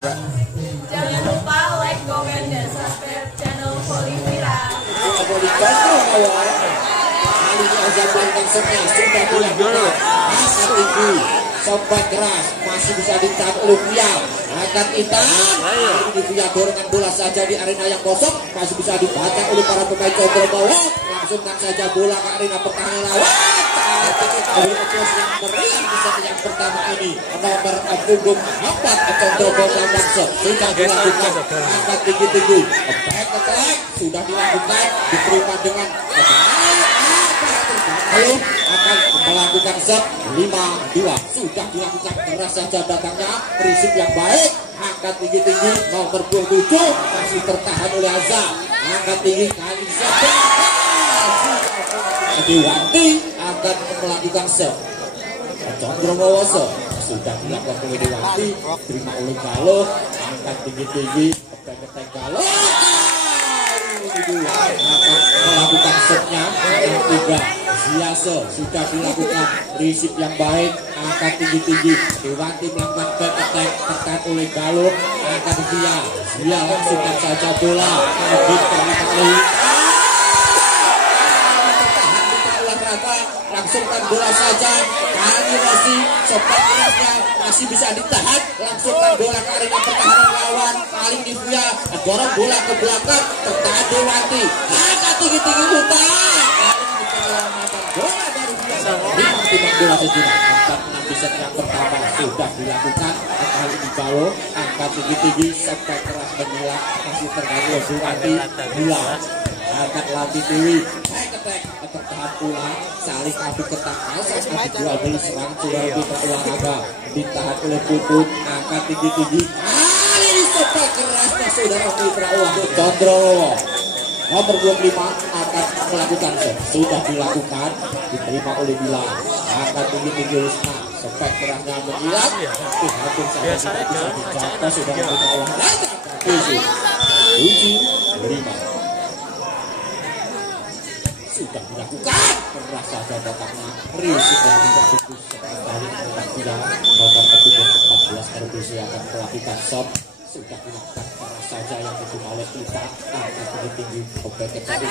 Jangan lupa like, comment, dan subscribe channel Polivira. Sobat keras masih bisa ditahan oleh Via. Angkat Intan. Ini Via dorongan bola saja di arena yang kosong, masih bisa dibaca oleh para pemain Condro bawah. Langsungkan saja bola ke arena pertahanan lawan. Dari Ecos yang meriah di set yang pertama ini, nomor punggung 4 Condro bawah Bangsa sudah dilakukan. Angkat tinggi-tinggi, back attack sudah dilakukan, diterima dengan lalu akan melakukan set 5-2 sudah dilakukan. Keras saja datangnya, risik yang baik, angkat tinggi-tinggi nomor 27 masih tertahan oleh Azza. Angkat tinggi kali saja Dewanti akan melakukan set. Condro Mawoso sudah dilakukan oleh Dewanti, terima oleh Galo, angkat tinggi-tinggi, ketek Galo akan melakukan setnya yang 3. Ziaso sudah dilakukan, risip yang baik, angkat tinggi-tinggi, Dewanti melakukan back attack, tekan oleh Galo, angkat Zia langsungkan saja bola langsungkan bola saja kali Rossi, sobat kerasnya masih bisa ditahan, langsungkan bola ke arena pertahanan lawan, paling di Via, dorong bola ke belakang, tertahan Dewanti, angkat tinggi-tinggi utang, bola dari Via, timbang bola sejenak, 4-6 di set yang pertama sudah dilakukan. Kali ini Galo, angkat tinggi-tinggi, sobat keras menilai masih terganggu Dewanti, bola angkat lagi Dewi, tertahan pula, saling adu ketangkal saat adu jual beli serang jual beli olahraga, ditahan oleh Puput, angkat tinggi-tinggi, kali ini sobat kerasnya saudara Mitra Condro nomor 25 akan melakukan set, sudah dilakukan, diterima oleh Bila, angkat tinggi-tinggi Wisna, sobat kerasnya menghilang, hampir saja tidak bisa dicapai saudara Mitra olahraga, 7-5 sudah dilakukan, keras saja datangnya, risik dan tidak fokus sekali menang Via, nomor 14 RBC akan melakukan shot, sudah dilakukan, keras saja yang kedua oleh kita, angkat tinggi-tinggi, kebeket kita,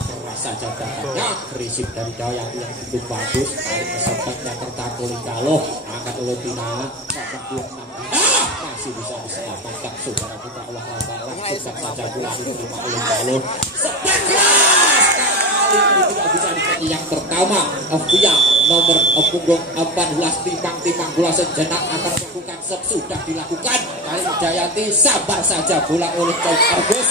keras saja datangnya, risik dari daya yang cukup bagus, sobatnya tertahan oleh Galo, angkat oleh Tina, nomor 26 masih bisa diselamatkan saudara kita olahraga, langsungkan saja bola diterima oleh Galo, sobat keras kali ini tidak bisa dipakai yang pertama. Via nomor punggung 14 timbang bola sejenak akan melakukan set, sudah dilakukan. Kali Jayanti sabar saja bola oleh RBC,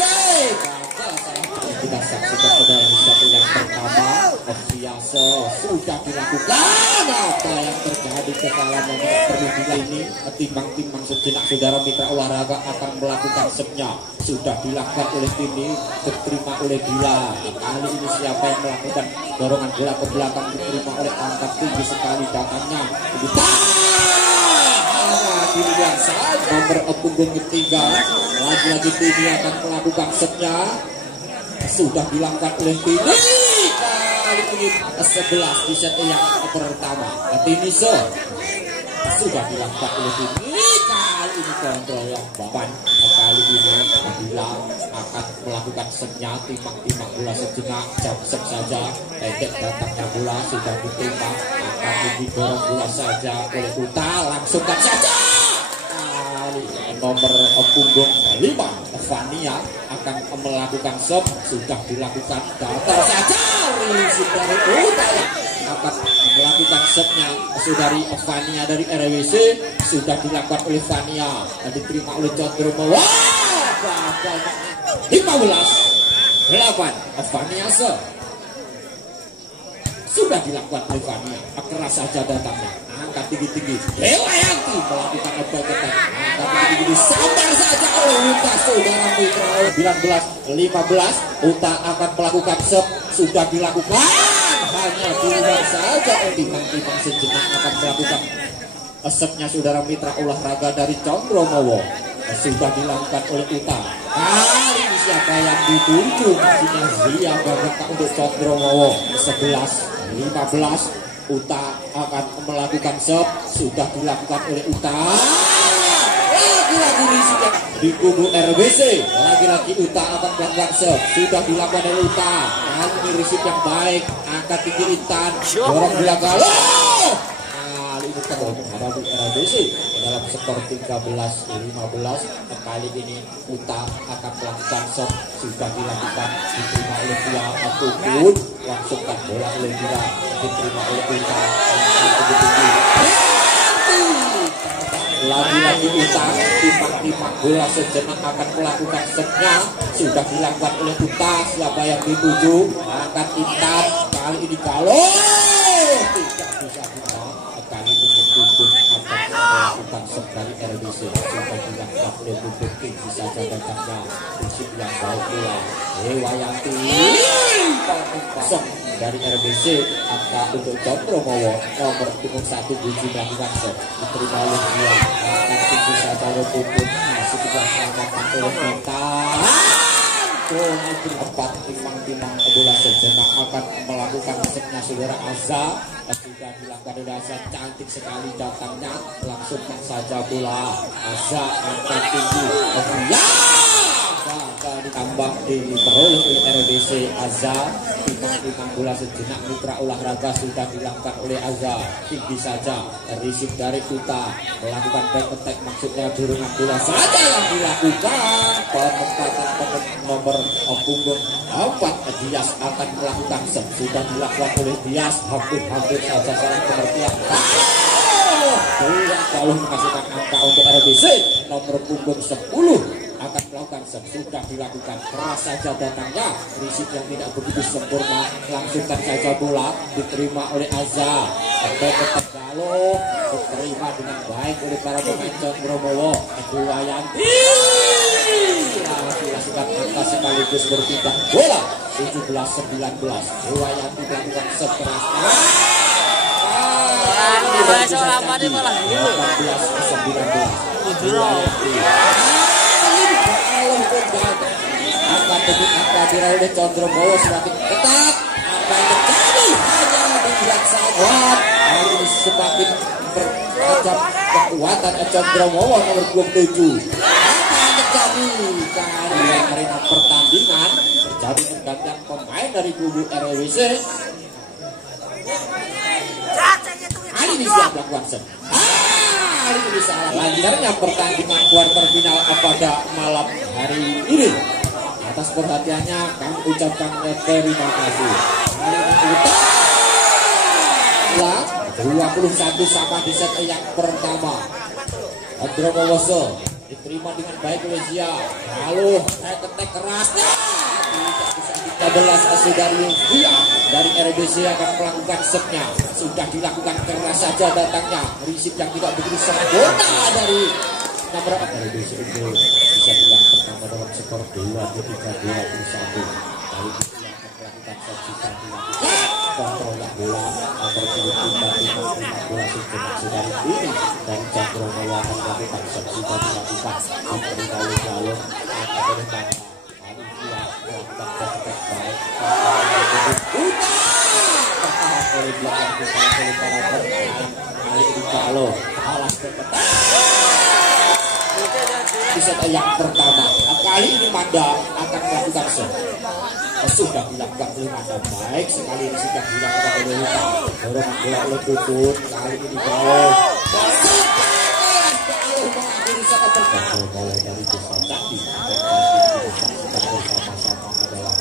kita saksikan saudara di set yang pertama. Biasa sudah dilakukan, apa yang terjadi kesalahan yang tidak perlu ini, timbang sejenak saudara Mitra olahraga akan melakukan setnya, sudah dilakukan oleh ini, diterima oleh Bila. Kali ini siapa yang melakukan dorongan bola ke belakang, diterima oleh angkat tinggi sekali datangnya, pilihan saat nomor punggung ketiga, lagi-lagi Tini akan melakukan setnya, sudah dilakukan oleh Tini. Kali ini 11 di set yang pertama, Tini sudah dilakukan oleh Tini. Kali ini kontrol yang bapan, kali ini Bila akan melakukan setnya, timbang bola sejenak, jam set saja, pendek datangnya bola, sudah ditimbang, akan didorong bola saja oleh Uta, langsungkan saja. Nomor punggung 5 Fania akan melakukan shot, sudah dilakukan, datar saja risik dari Uta akan melakukan shotnya, saudari Fania dari RWC, sudah dilakukan oleh Fania dan diterima oleh Condro Mawa. 15-8 Fania sudah dilakukan oleh Fania, keras saja datangnya, angkat tinggi-tinggi, Dewayanti melakukan obat-obatan, angkat tinggi-tinggi, sabar saja oleh Uta saudara Mitra. 19-15 Uta akan melakukan shot, sudah dilakukan, hanya dua saja, timbang sejenak akan melakukan shotnya saudara Mitra olahraga dari Condro Mawo, sudah dilakukan oleh Uta. Kali ini siapa yang dituju, maksudnya Zia Baraka untuk Condro Mawo. 11-15 Uta akan melakukan serve, sudah dilakukan oleh Uta. Lagi-lagi risik di kubu RBC. Lagi-lagi Uta akan melakukan serve, sudah dilakukan oleh Uta. Kali risik yang baik, angkat tinggi Intan, dorong belakang. Kali ini terus menghadapi RBC dalam skor 13-15. Kali ini Uta akan melakukan serve, sudah dilakukan, diterima oleh Via ataupun langsungkan bola oleh Via, diterima oleh Uta. Lagi-lagi Uta timbang-timbang bola sejenak akan melakukan setnya, sudah dilakukan oleh Uta. Siapa yang dituju? Angkat Intan. Kali ini kalau tidak bisa Intan, kali ini dituju akan melakukan set dari RBC. Sudah dilakukan oleh Tutup tinggi saja datangnya. Fisik yang baik pula. Wayanti kosong dari RBC. Angka untuk John Romowo nomor punggung 1 Buji melakukan set, diterima oleh dia. Angka tinggi saja oleh Tutup, masih juga selamatkan oleh kita. Empat timbang-timbang bola sejenak akan melakukan setnya saudara Azza. Sudah dilakukan oleh Azza, cantik sekali datangnya, langsungkan saja bola. Azza angkat tinggi, ditambah diperoleh oleh RBC. Azza timbang-timbang bola sejenak, mitra olahraga sudah dilakukan oleh Azza. Tinggi saja, risik dari Uta melakukan back attack, maksudnya dorongan bola saja yang dilakukan. Penempatan nomor punggung 4 Dias akan melakukan set, sudah dilakukan oleh Dias. Hampir saja salah pengertian. Kalau menghasilkan angka untuk RBC nomor punggung 10 akan melakukan set, sudah dilakukan, keras saja datangnya, risik yang tidak begitu sempurna, langsungkan saja bola, diterima oleh Azza. Tetap Galo diterima dengan baik oleh para pemain John Romowo. Wayanti dilakukan angka sekaligus berpindah bola 17-19. Wayanti melakukan set keras. 18-19. Angka diraih oleh Condro Bowo semakin ketat. Apa yang terjadi? Hanya dilihat saja. Kali ini semakin bertajam kekuatan Condro Bowo nomor 27. Apa yang terjadi? Kali ini arena pertandingan terjadi pergantian pemain dari kubu RWC. Kali ini siap melakukan set. Kali ini salah. Lancarnya pertandingan kuarter final pada malam hari ini. Atas perhatiannya kami ucapkan terima kasih. Kali ini 21 sama di set yang pertama. Andromowoso diterima dengan baik oleh Zia. Lalu ketek kerasnya tidak bisa ditabelas dari Zia. Dari RBC akan melakukan setnya, sudah dilakukan keras saja datangnya, risik yang tidak begitu sempurna dari nomor RBC itu bisa bilang pertama dalam skor 23-21. Kali ini akan melakukan set, sudah dilakukan kontrol bola nomor 23 bola sejenak dari ini dan Chandra Maya akan melakukan set, sudah dilakukan diterima oleh Galo akan bertambah. Kali ini melakukan perfect baik oleh belakang kita oleh para pemain. Kali ini Galo alas berketat di set yang pertama. Kali ini Manda akan melakukan set, sudah dilakukan oleh Manda baik sekali, ini sudah dilakukan oleh Luka, dorongan bola oleh Tutut. Kali ini Galo mengakhiri set pertama dari desa Candi. Bersama-sama adalah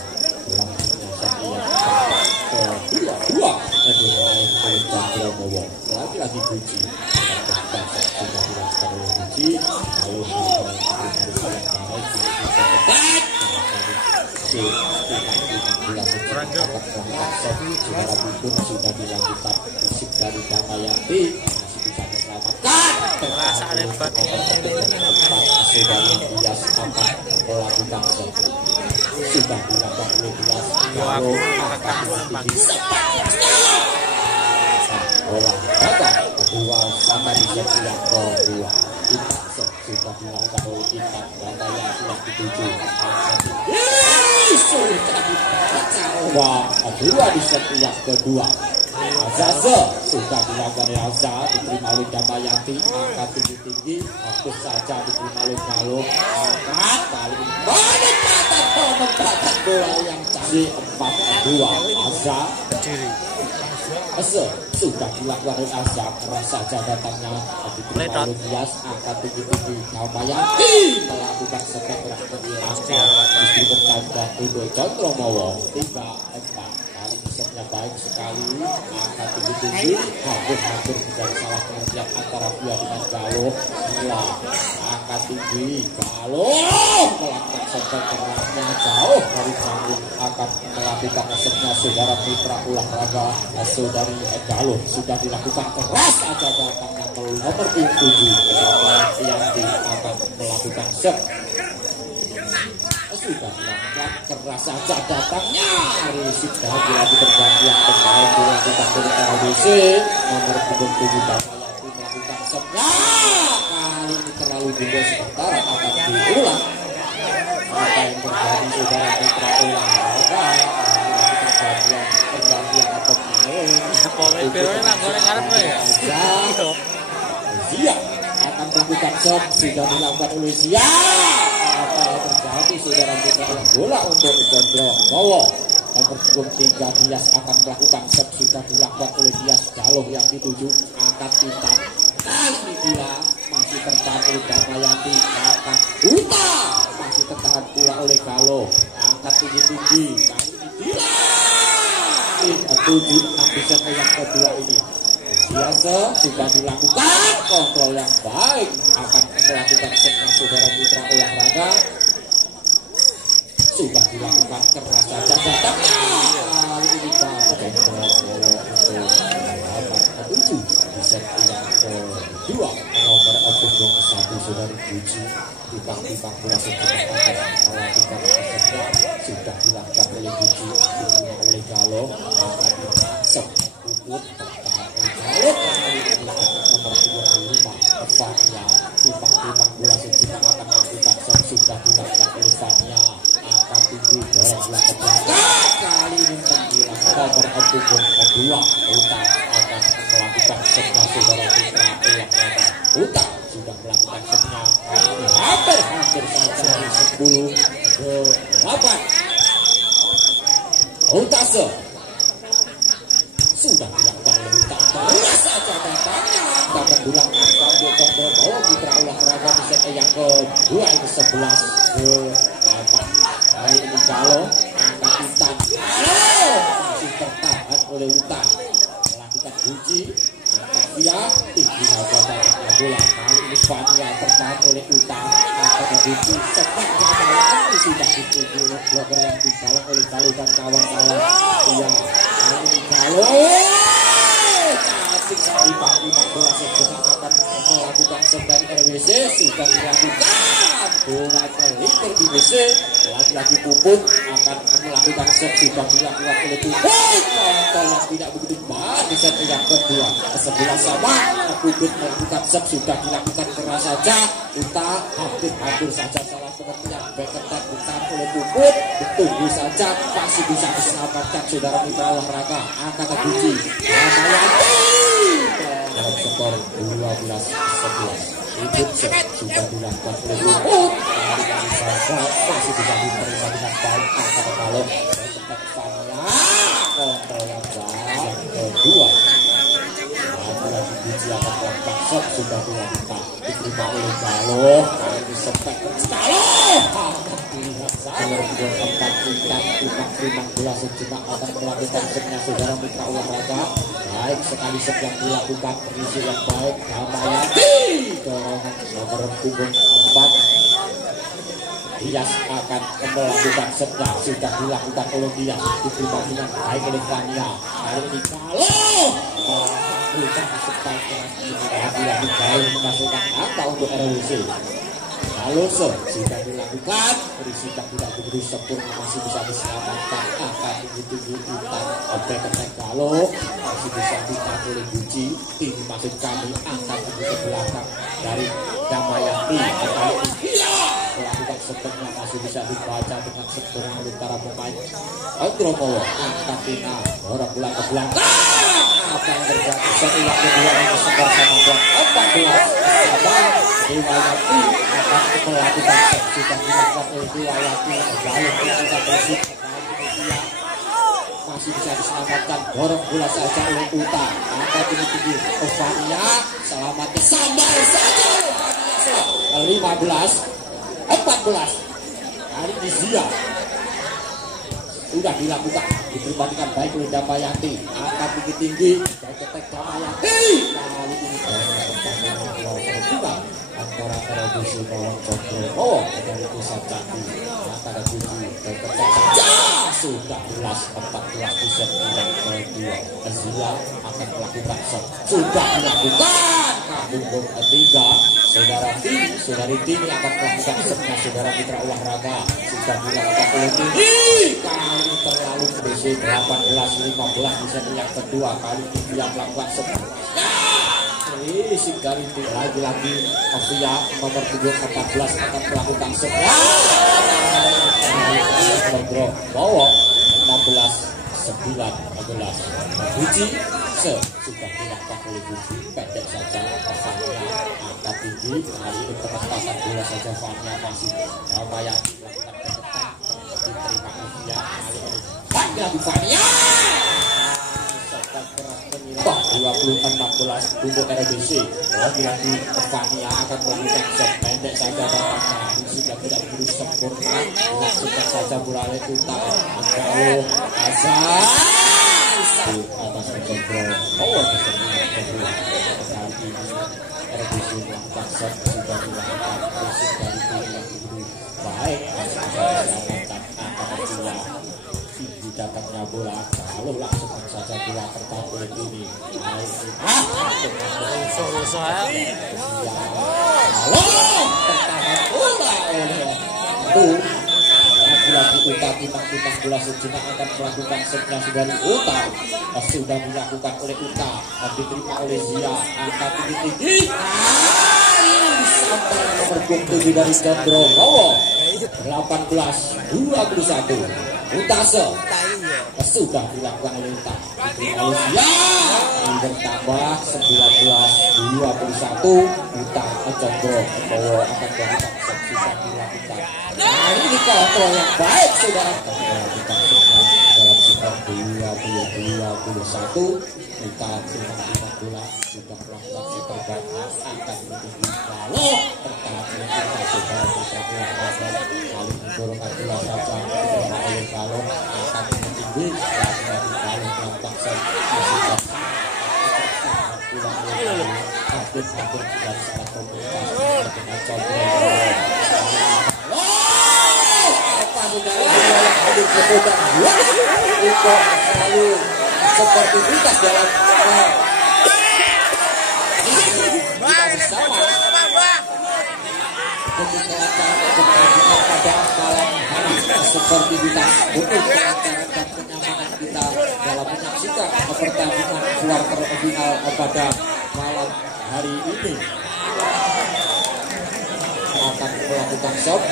belakangnya set yang kedua diraih oleh Chandra Mowo. Lagi-lagi Guci sudah dilakukan oleh Guci. Lalu sudah dilakukan fisik dari Damayanti, masih bisa diselamatkan. Terasa hebat. Sudah Dias akan melakukan set, sudah dilakukan oleh Dias. Lalu akan olahraga kedua sama di set yang kedua. Intan set sudah dilakukan oleh Intan dan yang sudah dituju. Sudah dibaca kedua di set yang kedua. Zaza sudah dilakukan Elza, diterima oleh Damayanti, angkat tinggi-tinggi, hampir saja diterima oleh Galuh, angkat kali ini penempatan bola yang canggih 4-2. Elza sudah dilakukan oleh Elza, keras saja datangnya, diterima oleh Dias, angkat tinggi-tinggi, Damayanti melakukan step gerak berhilang, diberi bertambah untuk Condromowo 3-4. Setnya baik sekali, angkat tinggi-tinggi, hampir menjadi salah pengertian antara Via dengan Galuh. Gila, angkat tinggi, Galuh melakukan sampai kerasnya jauh dari panggung, akan melakukan setnya saudara mitra olahraga saudari Galuh sudah dilakukan keras aja datangnya nomor 7 yang akan melakukan set. Sudah dilakukan keras saja datangnya risik lagi bergantian pemain bola kita dari RWC nomor 7 Damayanti melakukan setnya, kali ini terlalu gede sementara akan diulang. Apa yang terjadi saudara mitra olahraga, pergantian atau Zia akan melakukan set, sudah dilakukan oleh Zia. Apa yang terjadi saudara mitra bola untuk Condromowo nomor 3 Dias akan melakukan set, sudah dilakukan oleh Dias. Galuh yang dituju, angkat hitam kali ini gila masih tertahan oleh Damayanti, angkat Uta masih tertahan pula oleh Galuh, angkat tinggi-tinggi kali ini gila 7 ambisan yang kedua ini. Biasa sudah dilakukan kontrol yang baik, akan melakukan setnya saudara mitra olahraga, sudah dilakukan keras saja datangnya kali ini Condromowo untuk 7 di set yang kedua nomor punggung 1 saudari Puji timbang-timbang bola sejenak akan melakukan setnya, sudah dilakukan oleh Puji, diterima oleh Galuh, akan set puput tertahan oleh Galuh kali ini nomor 25 Fania, timbang-timbang bola sejenak akan melakukan set, sudah dilakukan oleh Fania, akan tinggi dorong bola ke belakang kali ini menghilang nomor punggung 2 Uta akan melakukan setnya saudara mitra olahraga. Uta sudah melakukan setnya hampir saja dari 10 ke 8. Untase sudah dilakukan oleh Uta, keras saja datangnya dapat bulan angka untuk Condromowo mitra olahraga di set yang kedua ini 11 ke 8. Kali ini Galuh angkat hitam, masih tertahan oleh Uta, melakukan Puji, angkat Via tinggi saja datangnya bola, kali ini Fania tertahan oleh Uta, angkat Puji setnya Damayanti sudah dituju bloker yang digalang oleh Galuh dan kawan-kawan. Iya, kali ini Galuh cantik sekali timbang bola sejenak akan melakukan set dari RWC, sudah dilakukan bola terlingkir di WC, lagi-lagi Puput akan melakukan set, sudah dilakukan oleh Puput, kontrol yang tidak begitu baik di set yang kedua. Sebelah sama Puput melakukan set, sudah dilakukan keras saja. Uta hampir saja salah pengertian back attack bukan oleh Puput, ditunggu saja masih bisa diselamatkan saudara mitra olahraga. Angkat Puji Damayanti dalam skor 12-11. Ikut set sudah dilakukan oleh Puput, masih bisa diterima dengan baik angkat Galuh, tetap Fania kontrol yang baik yang kedua. Lagi Puji akan melakukan set, sudah dilakukan, diterima oleh Galuh, kali ini sepek Galuh akan dilihat nomor 24 timbang bola sejenak akan melakukan setnya saudara mitra olahraga. Baik sekali set yang dilakukan, berisi yang baik Damayanti, dorongan nomor punggung 4 Dias akan melakukan setnya, sudah dilakukan oleh Dias, diterima dengan baik oleh Fania. Kali ini Galuh melakukan sepak keras ini, lagi-lagi Galuh menghasilkan angka untuk RWC. Galuh sudah dilakukan, berisi tidak begitu sempurna, masih bisa diselamatkan, akan tinggi-tinggi hitam back attack Galuh, masih bisa ditahan oleh Puji, tinggi masuk kami, angkat tinggi ke belakang dari Damayanti. Kali ini melakukan setengah, masih bisa dibaca dengan sempurna oleh para pemain Condromowo. Angkat Tina, dorong bola ke belakang, apa yang terjadi satu yang kedua ini skor sama buat 14 sama Dewayati akan melakukan seksi dan dilakukan oleh Dewayati lalu melakukan resip masih bisa diselamatkan dorong bola saja oleh Uta angkat tinggi Ovania selamatnya sambar saja Ovania 15-14 hari ini Zia sudah dilakukan diperbandingkan baik oleh Damayanti angkat tinggi dan ketek Damayanti kali ini pertandingan antara Terobusi melawan Condro dari pusat Candi antara Buji dan ketek saja sudah 14 di set yang kedua Zia akan melakukan set sudah dilakukan kabung ketiga saudari Tini akan melakukan setnya saudara mitra olahraga sudah dilakukan oleh Tini kali ini terlalu berisi 18-15 di set yang kedua kali ini dia melakukan setnya Sigari lagi-lagi Novia nomor 14 akan melakukan setnya Bro bawa 16-19 Buji sudah dilakukan oleh Buji pendek saja Fania angkat tinggi kali ini penempatan bola saja Fania masih Ramayani melakukan penyetak diterima Novia kali ini lagi Fania 20-16 untuk RBC lagi-lagi Fania akan melakukan set pendek saja datangnya sudah tidak begitu sempurna dilakukan saja bola oleh Uta Angkalo Azhar atas kontrol kedua kali ini RBC melakukan set sudah dilakukan resip dari tim yang begitu baik masih bisa diselamatkan antara dua datangnya bola lalu langsung saja bola tertahan oleh ini tertahan bola oleh lagi-lagi Uta timbang bola sejenak akan melakukan setnya dari Uta sudah dilakukan oleh Uta diterima oleh Zia angkat tinggi disambar nomor 27 dari Condro 18-21 Utase sudah dilakukan oleh Uta bertambah 19-21 Uta Condro Bowo akan melakukan sudah dilakukan ini kontrol yang baik saudara kita dalam skor 20-21 Uta terima bola sudah melakukan seterbaik akan menunggu kalau tertahan oleh kita saudara mitra olahraga lalu mendorongkan bola saja diterima oleh kalau akan tinggi lagi-lagi kalau melakukan set masih pulang hampir dan salah komunikasi dengan Condro hadir kemudian untuk selalu sportivitas dalam kita bersama ketika acara pertandingan pada malam hari sportivitas untuk kelancaran dan kenyamanan kita dalam menyaksikan pertandingan kuarter final pada malam hari ini akan melakukan shot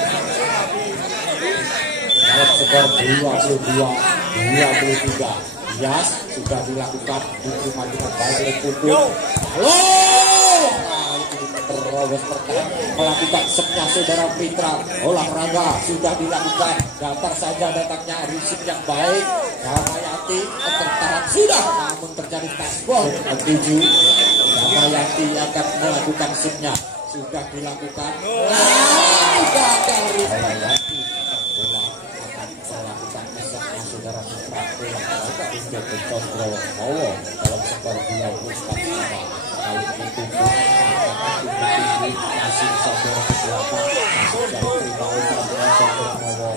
dalam skor 22-23 Yas sudah dilakukan diterima dengan baik oleh Pupul halo terobos pertahanan melakukan setnya saudara mitra olahraga sudah dilakukan datar saja datangnya risik yang baik Damayanti tertahan sudah namun terjadi tasbol 7 Damayanti akan melakukan setnya sudah dilakukan gagal Damayanti bola akan melakukan setnya saudara mitra olahraga untuk Condro Bowo dalam skor 24 kali ini tinggi masih bisa dorong ke belakang masih bisa diterima oleh pertandingan Condro Bowo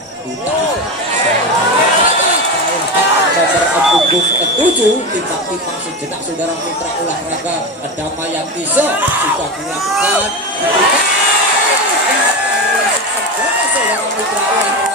nomor punggung 7 timbang-timbang sejenak saudara mitra olahraga Damayanti sudah dilakukan saudara mitra olahraga